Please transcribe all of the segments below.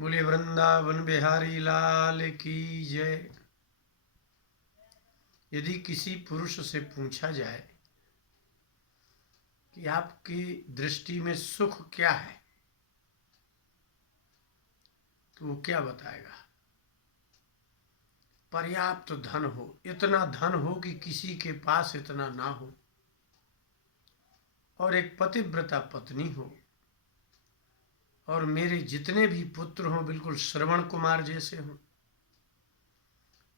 बोले वृंदावन बिहारी लाल की जय। यदि किसी पुरुष से पूछा जाए कि आपकी दृष्टि में सुख क्या है, तो वो क्या बताएगा? पर्याप्त धन हो, इतना धन हो कि किसी के पास इतना ना हो, और एक पतिव्रता पत्नी हो, और मेरे जितने भी पुत्र हों बिल्कुल श्रवण कुमार जैसे हों,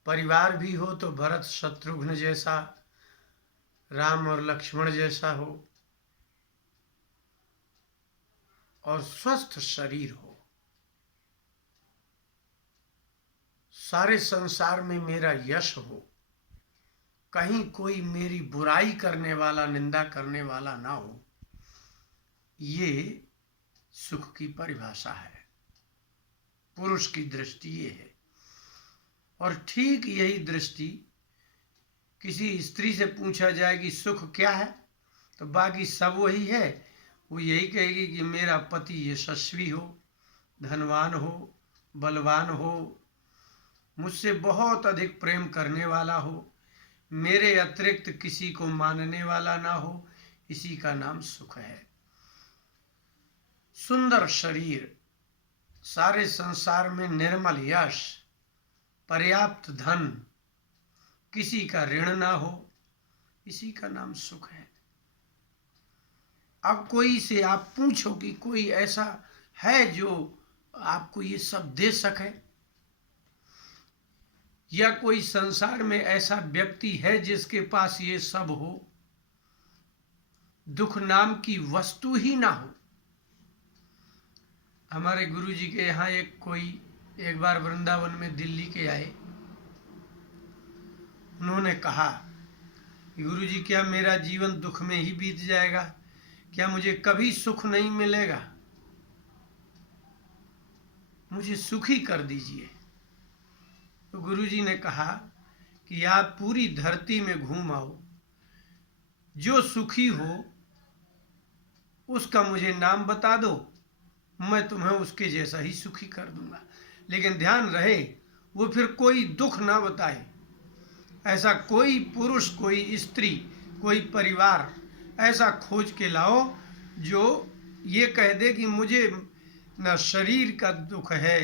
परिवार भी हो तो भरत शत्रुघ्न जैसा, राम और लक्ष्मण जैसा हो, और स्वस्थ शरीर हो। सारे संसार में मेरा यश हो, कहीं कोई मेरी बुराई करने वाला, निंदा करने वाला ना हो। ये सुख की परिभाषा है, पुरुष की दृष्टि ये है। और ठीक यही दृष्टि किसी स्त्री से पूछा जाए कि सुख क्या है, तो बाकी सब वही है। वो यही कहेगी कि मेरा पति यशस्वी हो, धनवान हो, बलवान हो, मुझसे बहुत अधिक प्रेम करने वाला हो, मेरे अतिरिक्त किसी को मानने वाला ना हो। इसी का नाम सुख है। सुंदर शरीर, सारे संसार में निर्मल यश, पर्याप्त धन, किसी का ऋण ना हो, इसी का नाम सुख है। अब कोई से आप पूछो कि कोई ऐसा है जो आपको ये सब दे सके, या कोई संसार में ऐसा व्यक्ति है जिसके पास ये सब हो, दुख नाम की वस्तु ही ना हो। हमारे गुरुजी के यहाँ एक बार वृंदावन में दिल्ली के आए। उन्होंने कहा, गुरुजी क्या मेरा जीवन दुख में ही बीत जाएगा? क्या मुझे कभी सुख नहीं मिलेगा? मुझे सुखी कर दीजिए। तो गुरुजी ने कहा कि आप पूरी धरती में घूम आओ, जो सुखी हो उसका मुझे नाम बता दो, मैं तुम्हें उसके जैसा ही सुखी कर दूंगा। लेकिन ध्यान रहे वो फिर कोई दुख ना बताए। ऐसा कोई पुरुष, कोई स्त्री, कोई परिवार ऐसा खोज के लाओ जो ये कह दे कि मुझे न शरीर का दुख है,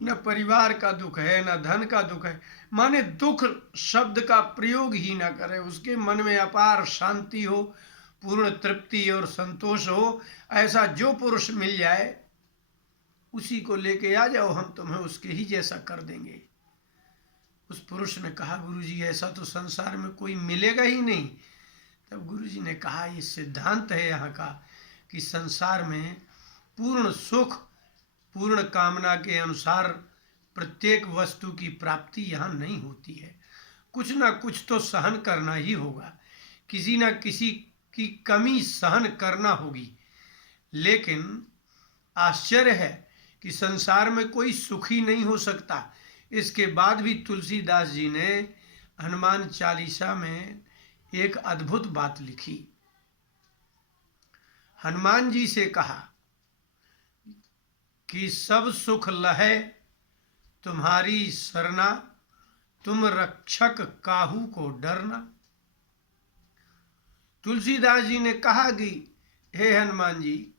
न परिवार का दुख है, न धन का दुख है। माने दुख शब्द का प्रयोग ही ना करे, उसके मन में अपार शांति हो, पूर्ण तृप्ति और संतोष हो। ऐसा जो पुरुष मिल जाए उसी को लेके आ जाओ, हम तुम्हें उसके ही जैसा कर देंगे। उस पुरुष ने कहा, गुरुजी ऐसा तो संसार में कोई मिलेगा ही नहीं। तब गुरुजी ने कहा, ये सिद्धांत है यहाँ का कि संसार में पूर्ण सुख, पूर्ण कामना के अनुसार प्रत्येक वस्तु की प्राप्ति यहाँ नहीं होती है। कुछ ना कुछ तो सहन करना ही होगा, किसी ना किसी की कमी सहन करना होगी। लेकिन आश्चर्य है कि संसार में कोई सुखी नहीं हो सकता। इसके बाद भी तुलसीदास जी ने हनुमान चालीसा में एक अद्भुत बात लिखी। हनुमान जी से कहा कि सब सुख लहै तुम्हारी सरना, तुम रक्षक काहू को डरना। तुलसीदास जी ने कहा कि हे हनुमान जी,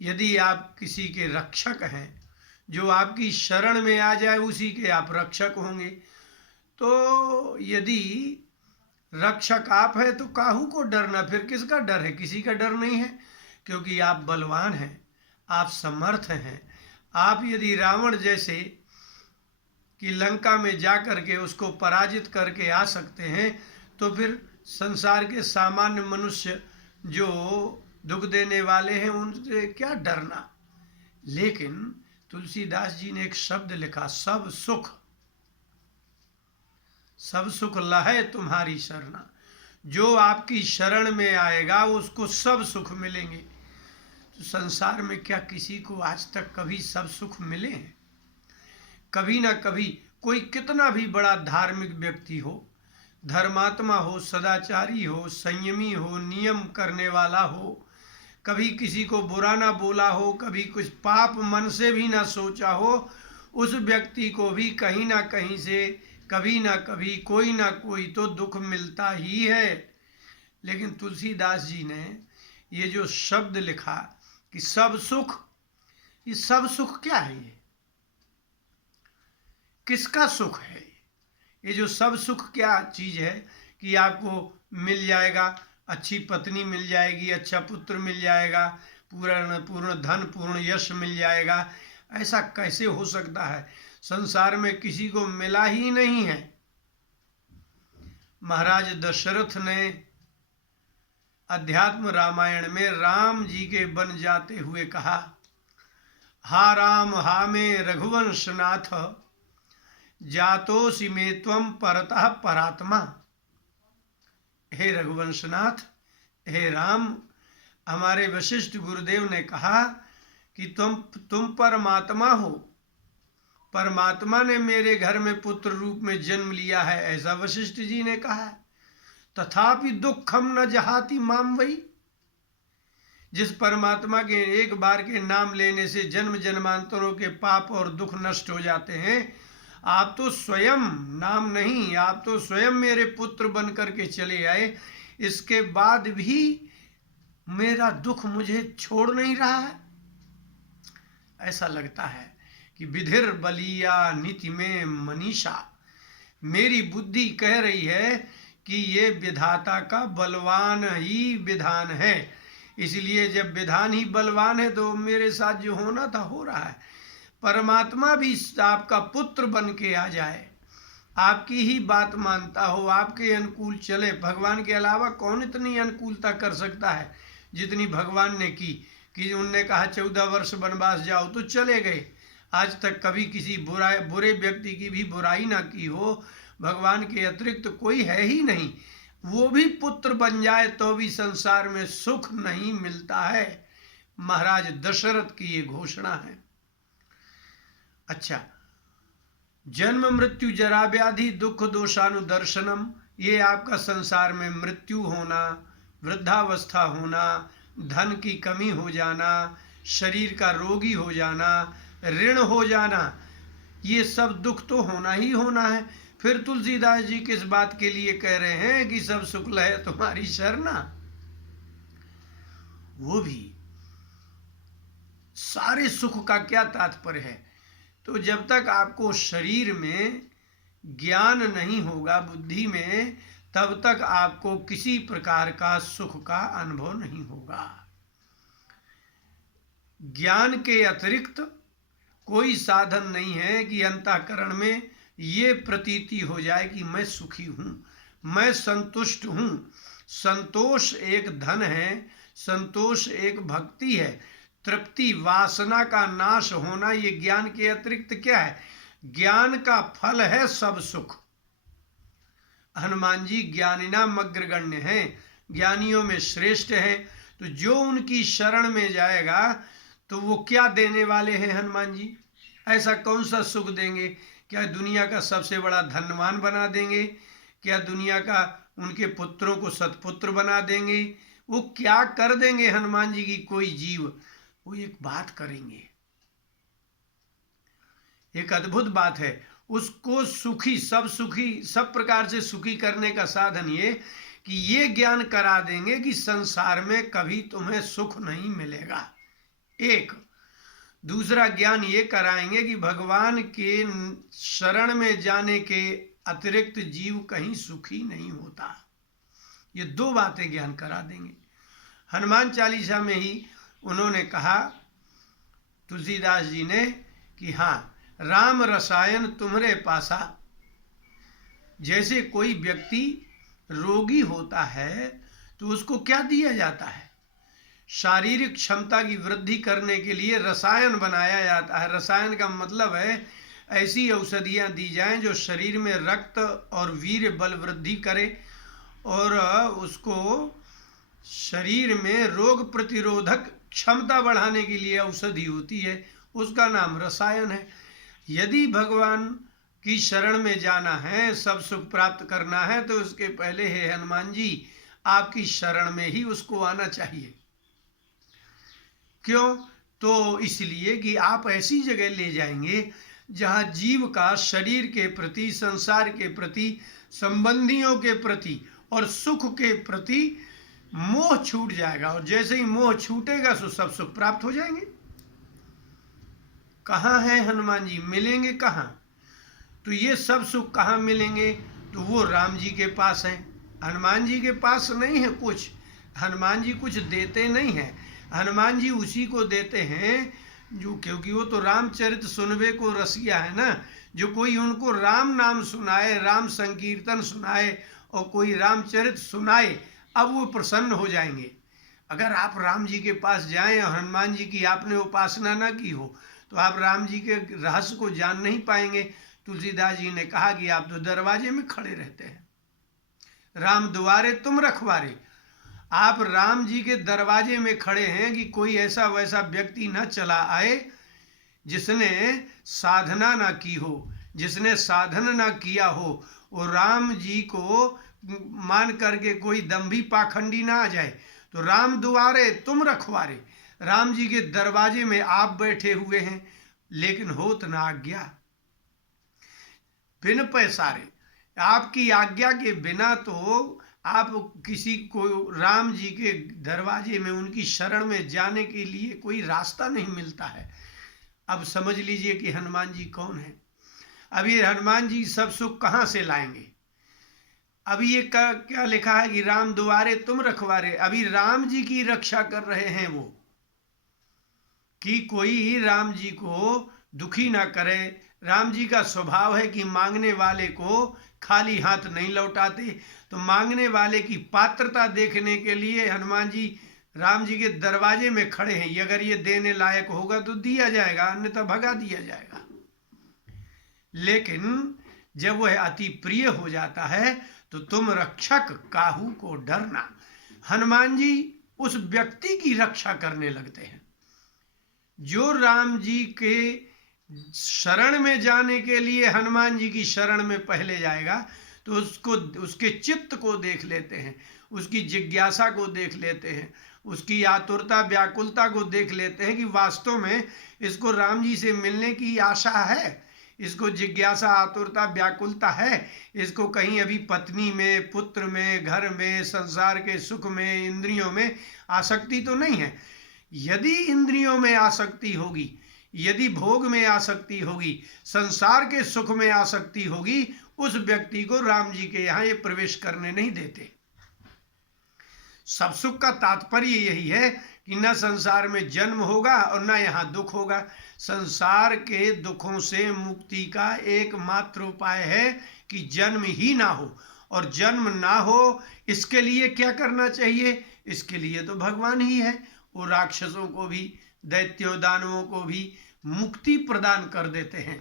यदि आप किसी के रक्षक हैं, जो आपकी शरण में आ जाए उसी के आप रक्षक होंगे। तो यदि रक्षक आप है तो काहू को डरना? फिर किसका डर है? किसी का डर नहीं है, क्योंकि आप बलवान हैं, आप समर्थ हैं। आप यदि रावण जैसे कि लंका में जा करके उसको पराजित करके आ सकते हैं, तो फिर संसार के सामान्य मनुष्य जो दुख देने वाले हैं उनसे क्या डरना? लेकिन तुलसीदास जी ने एक शब्द लिखा, सब सुख, सब सुख लहै तुम्हारी शरणा। जो आपकी शरण में आएगा उसको सब सुख मिलेंगे। तो संसार में क्या किसी को आज तक कभी सब सुख मिले हैं? कभी ना कभी कोई कितना भी बड़ा धार्मिक व्यक्ति हो, धर्मात्मा हो, सदाचारी हो, संयमी हो, नियम करने वाला हो, कभी किसी को बुरा ना बोला हो, कभी कुछ पाप मन से भी ना सोचा हो, उस व्यक्ति को भी कहीं ना कहीं से कभी ना कभी कोई ना कोई तो दुख मिलता ही है। लेकिन तुलसीदास जी ने ये जो शब्द लिखा कि सब सुख, ये सब सुख क्या है? ये किसका सुख है? ये जो सब सुख क्या चीज़ है कि आपको मिल जाएगा, अच्छी पत्नी मिल जाएगी, अच्छा पुत्र मिल जाएगा, पूर्ण धन पूर्ण यश मिल जाएगा, ऐसा कैसे हो सकता है? संसार में किसी को मिला ही नहीं है। महाराज दशरथ ने अध्यात्म रामायण में राम जी के बन जाते हुए कहा, हा राम हा में रघुवंश नाथ, जातोसि में त्वं परतः परात्मा। हे रघुवंशनाथ, हे राम, हमारे वशिष्ठ गुरुदेव ने कहा कि तुम परमात्मा हो, परमात्मा ने मेरे घर में पुत्र रूप में जन्म लिया है, ऐसा वशिष्ठ जी ने कहा। तथापि दुखम न जहाति माम वही, जिस परमात्मा के एक बार के नाम लेने से जन्म जन्मांतरों के पाप और दुख नष्ट हो जाते हैं, आप तो स्वयं, नाम नहीं, आप तो स्वयं मेरे पुत्र बन करके चले आए, इसके बाद भी मेरा दुख मुझे छोड़ नहीं रहा है। ऐसा लगता है कि विधिर बलिया नीति में मनीषा, मेरी बुद्धि कह रही है कि ये विधाता का बलवान ही विधान है, इसलिए जब विधान ही बलवान है तो मेरे साथ जो होना था हो रहा है। परमात्मा भी आपका पुत्र बन के आ जाए, आपकी ही बात मानता हो, आपके अनुकूल चले। भगवान के अलावा कौन इतनी अनुकूलता कर सकता है जितनी भगवान ने की, कि उनने कहा 14 वर्ष वनवास जाओ तो चले गए। आज तक कभी किसी बुरे व्यक्ति की भी बुराई ना की हो, भगवान के अतिरिक्त कोई है ही नहीं। वो भी पुत्र बन जाए तो भी संसार में सुख नहीं मिलता है। महाराज दशरथ की ये घोषणा है। अच्छा, जन्म मृत्यु जरा व्याधि दुख दोषानुदर्शनम, ये आपका संसार में मृत्यु होना, वृद्धावस्था होना, धन की कमी हो जाना, शरीर का रोगी हो जाना, ऋण हो जाना, ये सब दुख तो होना ही होना है। फिर तुलसीदास जी किस बात के लिए कह रहे हैं कि सब शुक्ल है तुम्हारी शरणा? वो भी सारे सुख का क्या तात्पर्य है? तो जब तक आपको शरीर में ज्ञान नहीं होगा, बुद्धि में, तब तक आपको किसी प्रकार का सुख का अनुभव नहीं होगा। ज्ञान के अतिरिक्त कोई साधन नहीं है कि अंतःकरण में ये प्रतीति हो जाए कि मैं सुखी हूँ, मैं संतुष्ट हूँ। संतोष एक धन है, संतोष एक भक्ति है, तृप्ति, वासना का नाश होना, ये ज्ञान के अतिरिक्त क्या है? ज्ञान का फल है सब सुख। हनुमान जी ज्ञानिनाम अग्रगण्य हैं, ज्ञानियों में श्रेष्ठ हैं। तो जो उनकी शरण में जाएगा तो वो क्या देने वाले हैं हनुमान जी? ऐसा कौन सा सुख देंगे? क्या दुनिया का सबसे बड़ा धनवान बना देंगे? क्या दुनिया का उनके पुत्रों को सतपुत्र बना देंगे? वो क्या कर देंगे हनुमान जी की कोई जीव? वो एक बात करेंगे, एक अद्भुत बात है, उसको सुखी सब प्रकार से सुखी करने का साधन ये कि ये ज्ञान करा देंगे कि संसार में कभी तुम्हें सुख नहीं मिलेगा। एक दूसरा ज्ञान ये कराएंगे कि भगवान के शरण में जाने के अतिरिक्त जीव कहीं सुखी नहीं होता। ये दो बातें ज्ञान करा देंगे। हनुमान चालीसा में ही उन्होंने कहा, तुलसीदास जी ने, कि हाँ, राम रसायन तुम्हारे पासा। जैसे कोई व्यक्ति रोगी होता है तो उसको क्या दिया जाता है? शारीरिक क्षमता की वृद्धि करने के लिए रसायन बनाया जाता है। रसायन का मतलब है ऐसी औषधियाँ दी जाएं जो शरीर में रक्त और वीर्य बल वृद्धि करे और उसको शरीर में रोग प्रतिरोधक क्षमता बढ़ाने के लिए औषधि होती है, उसका नाम रसायन है। यदि भगवान की शरण में जाना है, सब सुख प्राप्त करना है, तो उसके पहले हे हनुमान जी, आपकी शरण में ही उसको आना चाहिए। क्यों? तो इसलिए कि आप ऐसी जगह ले जाएंगे जहाँ जीव का शरीर के प्रति, संसार के प्रति, संबंधियों के प्रति और सुख के प्रति मोह छूट जाएगा, और जैसे ही मोह छूटेगा तो सब सुख प्राप्त हो जाएंगे। कहाँ है हनुमान जी? मिलेंगे कहाँ? तो ये सब सुख कहाँ मिलेंगे? तो वो राम जी के पास है। हनुमान जी के पास नहीं है कुछ। हनुमान जी कुछ देते नहीं हैं। हनुमान जी उसी को देते हैं जो, क्योंकि वो तो रामचरित सुनबे को रसिया है ना। जो कोई उनको राम नाम सुनाए, राम संकीर्तन सुनाए और कोई रामचरित सुनाए, अब वो प्रसन्न हो जाएंगे। अगर आप राम जी के पास जाएं और हनुमान जी की आपने उपासना ना की हो तो आप राम जी के रहस्य को जान नहीं पाएंगे। तुलसीदास जी ने कहा कि आप तो दरवाजे में खड़े रहते हैं, राम द्वारे तुम रखवारे। आप राम जी के दरवाजे में खड़े हैं कि कोई ऐसा वैसा व्यक्ति न चला आए जिसने साधना ना की हो, जिसने साधन ना किया हो। वो राम जी को मान करके कोई दम्भी पाखंडी ना आ जाए। तो राम द्वारे तुम रखवारे, राम जी के दरवाजे में आप बैठे हुए हैं, लेकिन होत ना आज्ञा बिन पैसारे। आपकी आज्ञा के बिना तो आप किसी को राम जी के दरवाजे में, उनकी शरण में जाने के लिए कोई रास्ता नहीं मिलता है। अब समझ लीजिए कि हनुमान जी कौन है। अब ये हनुमान जी सब सुख कहाँ से लाएंगे? अभी ये क्या लिखा है कि राम द्वारे तुम रखवारे। अभी राम जी की रक्षा कर रहे हैं वो, कि कोई राम जी को दुखी ना करे। राम जी का स्वभाव है कि मांगने वाले को खाली हाथ नहीं लौटाते। तो मांगने वाले की पात्रता देखने के लिए हनुमान जी राम जी के दरवाजे में खड़े हैं। ये अगर ये देने लायक होगा तो दिया जाएगा, अन्यथा भगा दिया जाएगा। लेकिन जब वह अति प्रिय हो जाता है तो तुम रक्षक काहू को डरना। हनुमान जी उस व्यक्ति की रक्षा करने लगते हैं जो राम जी के शरण में जाने के लिए हनुमान जी की शरण में पहले जाएगा। तो उसको, उसके चित्त को देख लेते हैं, उसकी जिज्ञासा को देख लेते हैं, उसकी आतुरता व्याकुलता को देख लेते हैं कि वास्तव में इसको राम जी से मिलने की आशा है, इसको जिज्ञासा, आतुरता, व्याकुलता है। इसको कहीं अभी पत्नी में, पुत्र में, घर में, संसार के सुख में, इंद्रियों में आसक्ति तो नहीं है। यदि इंद्रियों में आसक्ति होगी, यदि भोग में आसक्ति होगी, संसार के सुख में आसक्ति होगी, उस व्यक्ति को राम जी के यहाँ ये प्रवेश करने नहीं देते। सब सुख का तात्पर्य यही है कि न संसार में जन्म होगा और न यहाँ दुख होगा। संसार के दुखों से मुक्ति का एकमात्र उपाय है कि जन्म ही ना हो। और जन्म ना हो, इसके लिए क्या करना चाहिए? इसके लिए तो भगवान ही है। वो राक्षसों को भी, दैत्यों दानवों को भी मुक्ति प्रदान कर देते हैं।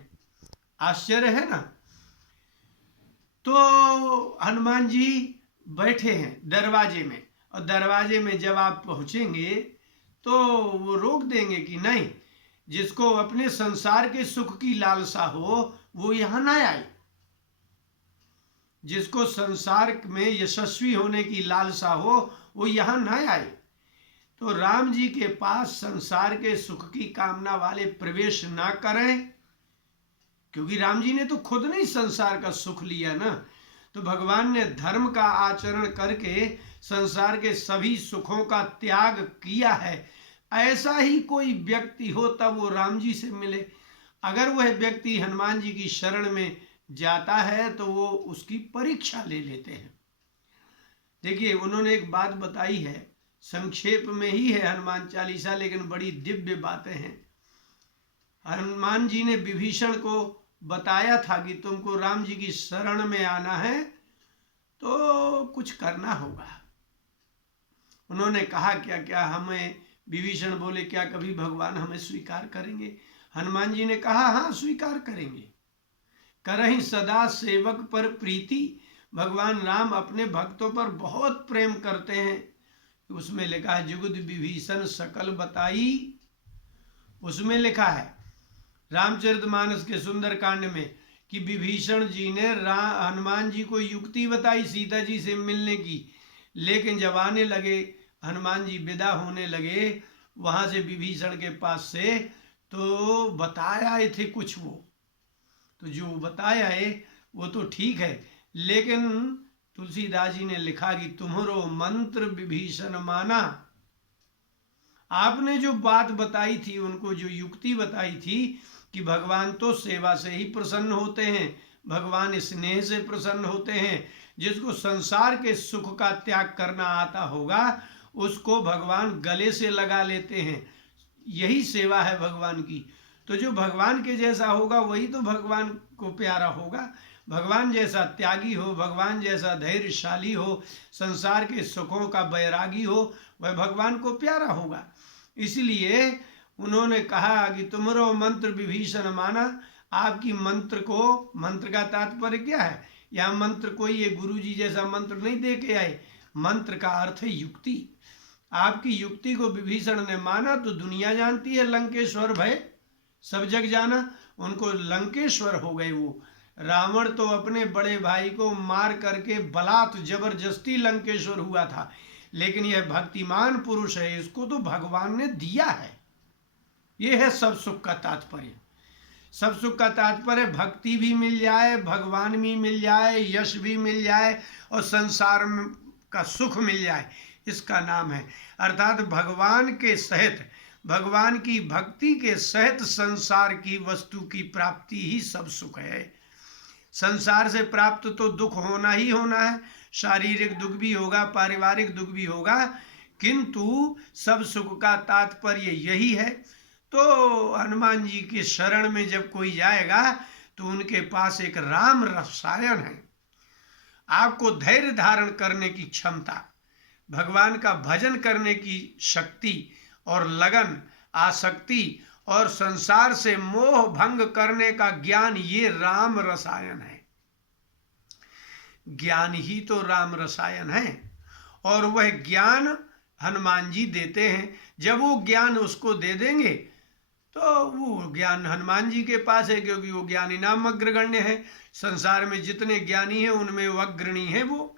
आश्चर्य है ना। तो हनुमान जी बैठे हैं दरवाजे में, और दरवाजे में जब आप पहुंचेंगे तो वो रोक देंगे कि नहीं, जिसको अपने संसार के सुख की लालसा हो वो यहां ना आए, जिसको संसार में यशस्वी होने की लालसा हो वो यहां ना आए। तो राम जी के पास संसार के सुख की कामना वाले प्रवेश ना करें, क्योंकि राम जी ने तो खुद नहीं संसार का सुख लिया ना। तो भगवान ने धर्म का आचरण करके संसार के सभी सुखों का त्याग किया है। ऐसा ही कोई व्यक्ति हो तब वो राम जी से मिले। अगर वह व्यक्ति हनुमान जी की शरण में जाता है तो वो उसकी परीक्षा ले लेते हैं। देखिए, उन्होंने एक बात बताई है, संक्षेप में ही है हनुमान चालीसा, लेकिन बड़ी दिव्य बातें हैं। हनुमान जी ने विभीषण को बताया था कि तुमको राम जी की शरण में आना है तो कुछ करना होगा। उन्होंने कहा क्या क्या हमें, विभीषण बोले क्या कभी भगवान हमें स्वीकार करेंगे? हनुमान जी ने कहा हाँ स्वीकार करेंगे। करहीं सदा सेवक पर प्रीति। भगवान राम अपने भक्तों पर बहुत प्रेम करते हैं। उसमें लिखा है जुगुद विभीषण सकल बताई। उसमें लिखा है रामचरितमानस के सुंदरकांड में कि विभीषण जी ने हनुमान जी को युक्ति बताई सीता जी से मिलने की, लेकिन जब आने लगे, हनुमान जी विदा होने लगे, वहाँ से विभीषण के पास से, तो बताए थे कुछ वो, तो जो बताया है वो तो ठीक है, लेकिन तुलसीदास जी ने लिखा कि तुम्हारो मंत्र विभीषण माना। आपने जो बात बताई थी, उनको जो युक्ति बताई थी कि भगवान तो सेवा से ही प्रसन्न होते हैं, भगवान स्नेह से प्रसन्न होते हैं, जिसको संसार के सुख का त्याग करना आता होगा उसको भगवान गले से लगा लेते हैं, यही सेवा है भगवान की। तो जो भगवान के जैसा होगा वही तो भगवान को प्यारा होगा। भगवान जैसा त्यागी हो, भगवान जैसा धैर्यशाली हो, संसार के सुखों का बैरागी हो, वह भगवान को प्यारा होगा। इसलिए उन्होंने कहा कि तुम्हारो मंत्र विभीषण माना। आपकी मंत्र को, मंत्र का तात्पर्य क्या है? यह मंत्र कोई ये गुरु जी जैसा मंत्र नहीं दे के आए, मंत्र का अर्थ है युक्ति। आपकी युक्ति को विभीषण ने माना तो दुनिया जानती है लंकेश्वर भय सब जग जाना। उनको लंकेश्वर हो गए वो। रावण तो अपने बड़े भाई को मार करके बलात् जबरदस्ती लंकेश्वर हुआ था, लेकिन यह भक्तिमान पुरुष है, इसको तो भगवान ने दिया है। यह है सब सुख का तात्पर्य। सब सुख का तात्पर्य भक्ति भी मिल जाए, भगवान भी मिल जाए, यश भी मिल जाए और संसार का सुख मिल जाए, इसका नाम है। अर्थात भगवान के सहित, भगवान की भक्ति के सहित संसार की वस्तु की प्राप्ति ही सब सुख है। संसार से प्राप्त तो दुख होना ही होना है, शारीरिक दुख भी होगा, पारिवारिक दुख भी होगा, किंतु सब सुख का तात्पर्य यही है। तो हनुमान जी के शरण में जब कोई जाएगा तो उनके पास एक राम रसायन है। आपको धैर्य धारण करने की क्षमता, भगवान का भजन करने की शक्ति और लगन, आसक्ति और संसार से मोह भंग करने का ज्ञान, ये राम रसायन है। ज्ञान ही तो राम रसायन है और वह ज्ञान हनुमान जी देते हैं। जब वो ज्ञान उसको दे देंगे तो वो ज्ञान हनुमान जी के पास है, क्योंकि वो ज्ञानी नाम अग्रगण्य है। संसार में जितने ज्ञानी हैं उनमें वो अग्रणी है। वो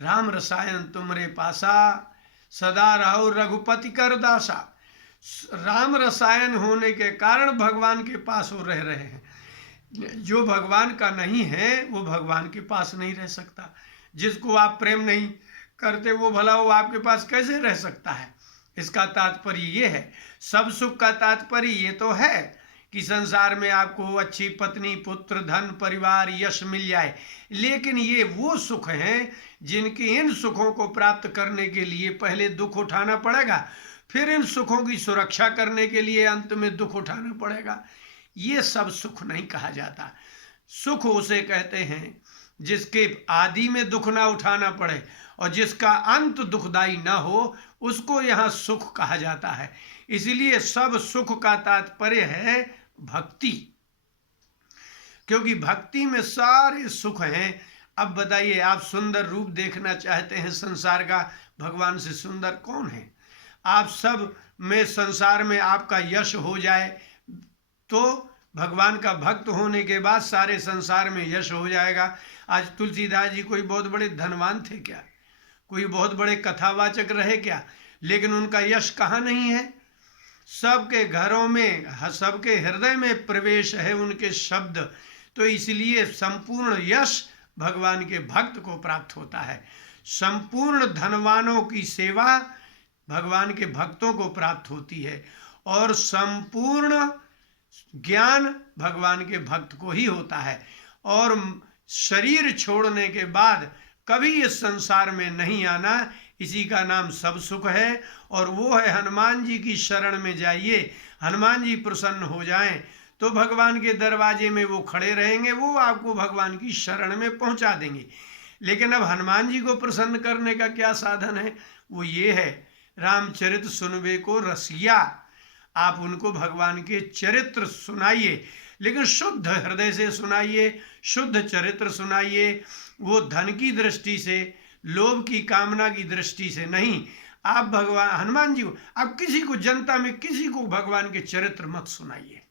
राम रसायन तुमरे पासा, सदा रहो रघुपति कर दासा। राम रसायन होने के कारण भगवान के पास वो रह रहे हैं। जो भगवान का नहीं है वो भगवान के पास नहीं रह सकता। जिसको आप प्रेम नहीं करते वो भला वो आपके पास कैसे रह सकता है? इसका तात्पर्य ये है। सब सुख का तात्पर्य ये तो है कि संसार में आपको अच्छी पत्नी, पुत्र, धन, परिवार, यश मिल जाए, लेकिन ये वो सुख हैं जिनके इन सुखों को प्राप्त करने के लिए पहले दुख उठाना पड़ेगा, फिर इन सुखों की सुरक्षा करने के लिए अंत में दुख उठाना पड़ेगा। ये सब सुख नहीं कहा जाता। सुख उसे कहते हैं जिसके आदि में दुख ना उठाना पड़े और जिसका अंत दुखदाई ना हो, उसको यहाँ सुख कहा जाता है। इसलिए सब सुख का तात्पर्य है भक्ति, क्योंकि भक्ति में सारे सुख हैं। अब बताइए, आप सुंदर रूप देखना चाहते हैं संसार का, भगवान से सुंदर कौन है? आप सब में संसार में आपका यश हो जाए तो भगवान का भक्त होने के बाद सारे संसार में यश हो जाएगा। आज तुलसीदास जी कोई बहुत बड़े धनवान थे क्या? कोई बहुत बड़े कथावाचक रहे क्या? लेकिन उनका यश कहाँ नहीं है? सबके घरों में, सबके हृदय में प्रवेश है उनके शब्द। तो इसलिए संपूर्ण यश भगवान के भक्त को प्राप्त होता है। संपूर्ण धनवानों की सेवा भगवान के भक्तों को प्राप्त होती है और संपूर्ण ज्ञान भगवान के भक्त को ही होता है। और शरीर छोड़ने के बाद कभी इस संसार में नहीं आना, इसी का नाम सब सुख है। और वो है हनुमान जी की शरण में जाइए, हनुमान जी प्रसन्न हो जाएं तो भगवान के दरवाजे में वो खड़े रहेंगे, वो आपको भगवान की शरण में पहुंचा देंगे। लेकिन अब हनुमान जी को प्रसन्न करने का क्या साधन है? वो ये है, रामचरित सुनबे को रसिया। आप उनको भगवान के चरित्र सुनाइए, लेकिन शुद्ध हृदय से सुनाइए, शुद्ध चरित्र सुनाइए। वो धन की दृष्टि से, लोभ की कामना की दृष्टि से नहीं। आप भगवान हनुमान जी, आप किसी को, जनता में किसी को भगवान के चरित्र मत सुनाइए।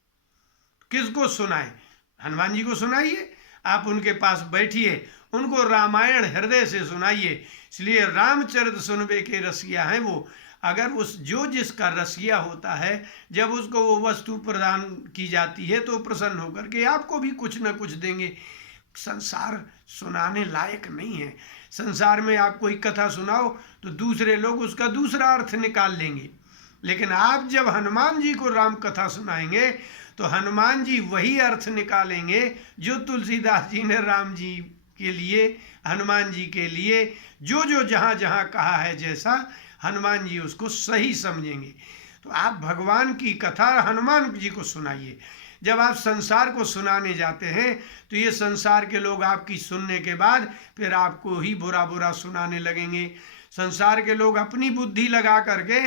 किसको सुनाएं? हनुमान जी को सुनाइए। आप उनके पास बैठिए, उनको रामायण हृदय से सुनाइए। इसलिए रामचरित सुनबे के रसिया हैं वो। अगर उस जो जिसका रसिया होता है, जब उसको वो वस्तु प्रदान की जाती है तो प्रसन्न होकर के आपको भी कुछ न कुछ देंगे। संसार सुनाने लायक नहीं है। संसार में आप कोई कथा सुनाओ तो दूसरे लोग उसका दूसरा अर्थ निकाल लेंगे, लेकिन आप जब हनुमान जी को राम कथा सुनाएंगे तो हनुमान जी वही अर्थ निकालेंगे जो तुलसीदास जी ने राम जी के लिए, हनुमान जी के लिए जो जो जहाँ जहाँ कहा है, जैसा हनुमान जी उसको सही समझेंगे। तो आप भगवान की कथा हनुमान जी को सुनाइए। जब आप संसार को सुनाने जाते हैं तो ये संसार के लोग आपकी सुनने के बाद फिर आपको ही बुरा बुरा सुनाने लगेंगे। संसार के लोग अपनी बुद्धि लगा करके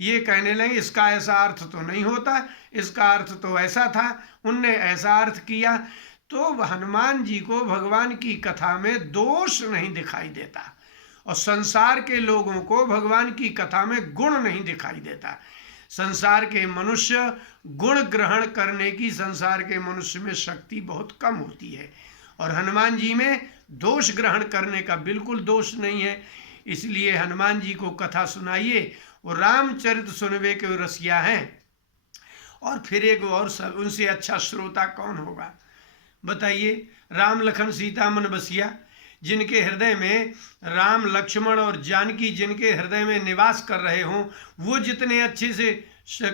ये कहने लगे इसका ऐसा अर्थ तो नहीं होता, इसका अर्थ तो ऐसा था, उनने ऐसा अर्थ किया। तो हनुमान जी को भगवान की कथा में दोष नहीं दिखाई देता और संसार के लोगों को भगवान की कथा में गुण नहीं दिखाई देता। संसार के मनुष्य गुण ग्रहण करने की, संसार के मनुष्य में शक्ति बहुत कम होती है और हनुमान जी में दोष ग्रहण करने का बिल्कुल दोष नहीं है। इसलिए हनुमान जी को कथा सुनाइए। वो रामचरित सुनवे के रसिया हैं और फिर एक और उनसे अच्छा श्रोता कौन होगा बताइए। राम लखन सीता मन बसिया, जिनके हृदय में राम लक्ष्मण और जानकी जिनके हृदय में निवास कर रहे हों, वो जितने अच्छे से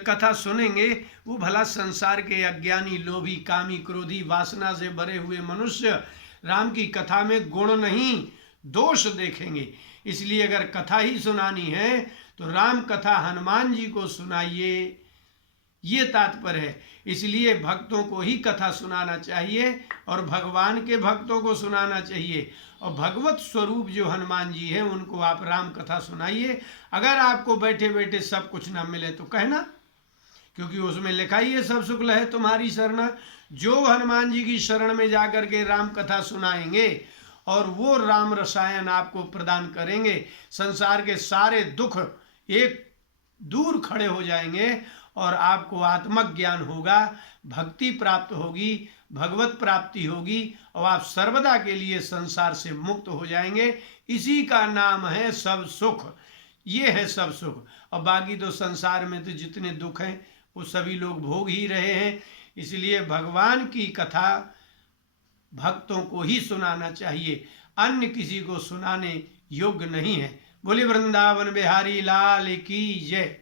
कथा सुनेंगे, वो भला संसार के अज्ञानी, लोभी, कामी, क्रोधी, वासना से भरे हुए मनुष्य राम की कथा में गुण नहीं दोष देखेंगे। इसलिए अगर कथा ही सुनानी है तो राम कथा हनुमान जी को सुनाइए, ये तात्पर्य है। इसलिए भक्तों को ही कथा सुनाना चाहिए और भगवान के भक्तों को सुनाना चाहिए। और भगवत स्वरूप जो हनुमान जी हैं उनको आप राम कथा सुनाइए। अगर आपको बैठे बैठे सब कुछ ना मिले तो कहना, क्योंकि उसमें लिखा ही है सब शुक्ल है तुम्हारी शरण। जो हनुमान जी की शरण में जाकर के राम कथा सुनाएंगे और वो राम रसायन आपको प्रदान करेंगे, संसार के सारे दुख एक दूर खड़े हो जाएंगे और आपको आत्मक ज्ञान होगा, भक्ति प्राप्त होगी, भगवत प्राप्ति होगी और आप सर्वदा के लिए संसार से मुक्त हो जाएंगे। इसी का नाम है सब सुख। ये है सब सुख। और बाकी तो संसार में तो जितने दुख हैं वो सभी लोग भोग ही रहे हैं। इसलिए भगवान की कथा भक्तों को ही सुनाना चाहिए, अन्य किसी को सुनाने योग्य नहीं है। बोले वृंदावन बिहारी लाल की जय।